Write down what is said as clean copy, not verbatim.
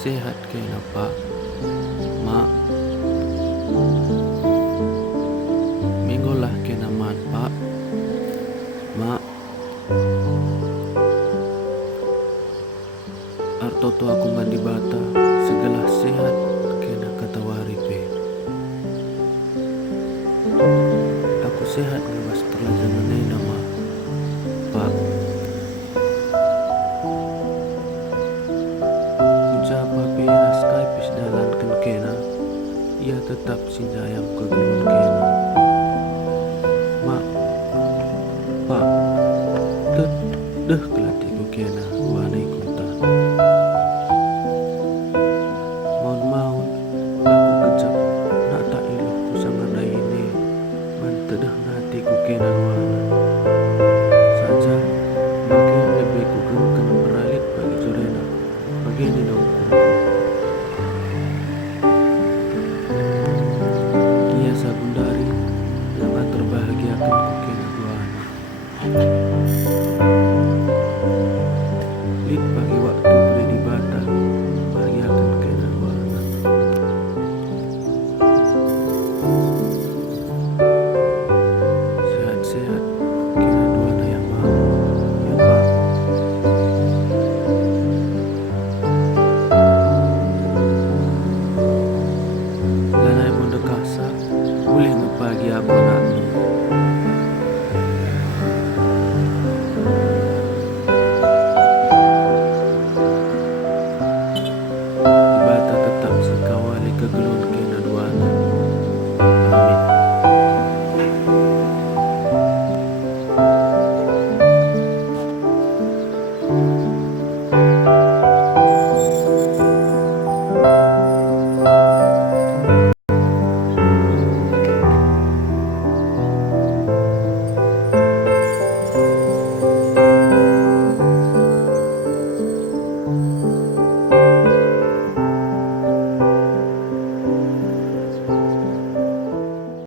Sehat kena Pak. Mak, minggolah kena man Pak. Mak, artoto aku mandi bata segala sehat kena katawari pe. Aku sehat ngebas perlajanan nama Pak. Ucapa pira Skype dalan ken kena, ia tetap sinjayam kegelun kena. Mak, Pak, deh kelatiku kena wanai kunta. Maun-maun, aku kejap nak tak iluhku sangana ini, mantedah natiku kena wana. Saja, makin lebih ku kengken beralit bagi jorena, bagi di nauku.